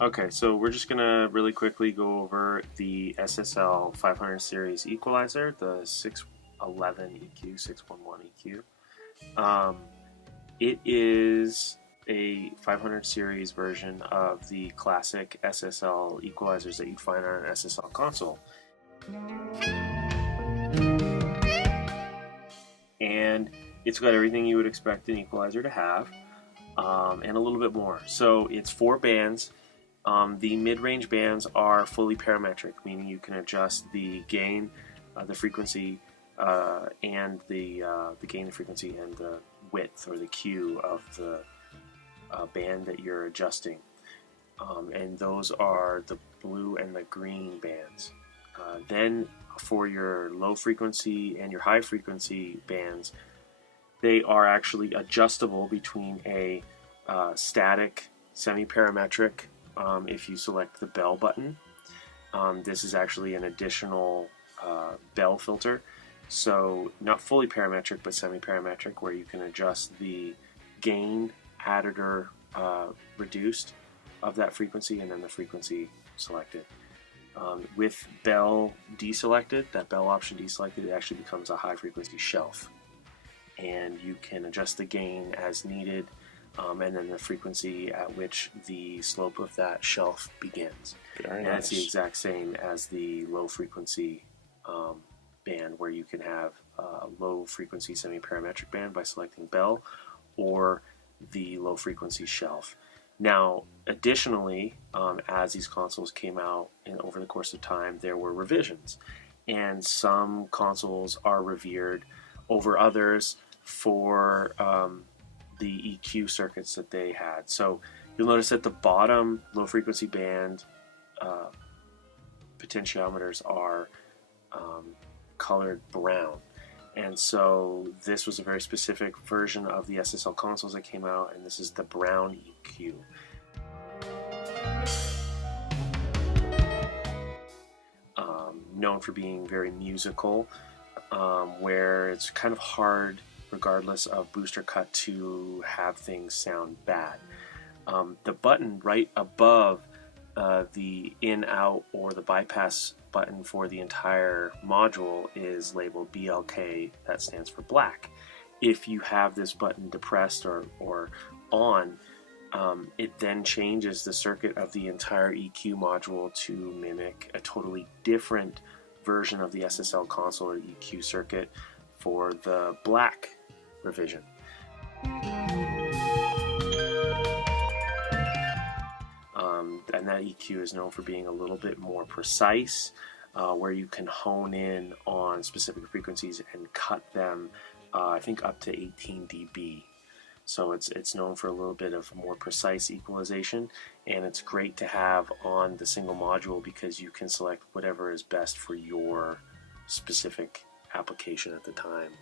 Okay, so we're just gonna really quickly go over the SSL 500 series equalizer, the 611 EQ, 611 EQ. Um, it is a 500 series version of the classic SSL equalizers that you'd find on an SSL console. And it's got everything you would expect an equalizer to have, and a little bit more. So it's 4 bands. The mid-range bands are fully parametric, meaning you can adjust the gain, the frequency, and the gain, the frequency, and the width or the Q of the band that you're adjusting. And those are the blue and the green bands. Then for your low frequency and your high frequency bands, they are actually adjustable between a static, semi-parametric, if you select the Bell button. This is actually an additional Bell filter, so not fully parametric but semi-parametric, where you can adjust the gain, added or reduced of that frequency, and then the frequency selected. With Bell deselected, that Bell option deselected, it actually becomes a high frequency shelf, and you can adjust the gain as needed, and then the frequency at which the slope of that shelf begins. Very and nice. That's the exact same as the low frequency band, where you can have a low frequency semi-parametric band by selecting Bell, or the low frequency shelf. Now, additionally, as these consoles came out and over the course of time, there were revisions, and some consoles are revered over others for the EQ circuits that they had. So you'll notice at the bottom low frequency band potentiometers are colored brown. And so this was a very specific version of the SSL consoles that came out, and this is the brown EQ. Known for being very musical, where it's kind of hard, regardless of booster cut, to have things sound bad. The button right above the in, out, or the bypass button for the entire module is labeled BLK. That stands for black. If you have this button depressed or on, it then changes the circuit of the entire EQ module to mimic a totally different version of the SSL console or EQ circuit for the black revision. And that EQ is known for being a little bit more precise, where you can hone in on specific frequencies and cut them, I think, up to 18 dB. So it's known for a little bit of more precise equalization, and it's great to have on the single module because you can select whatever is best for your specific application at the time.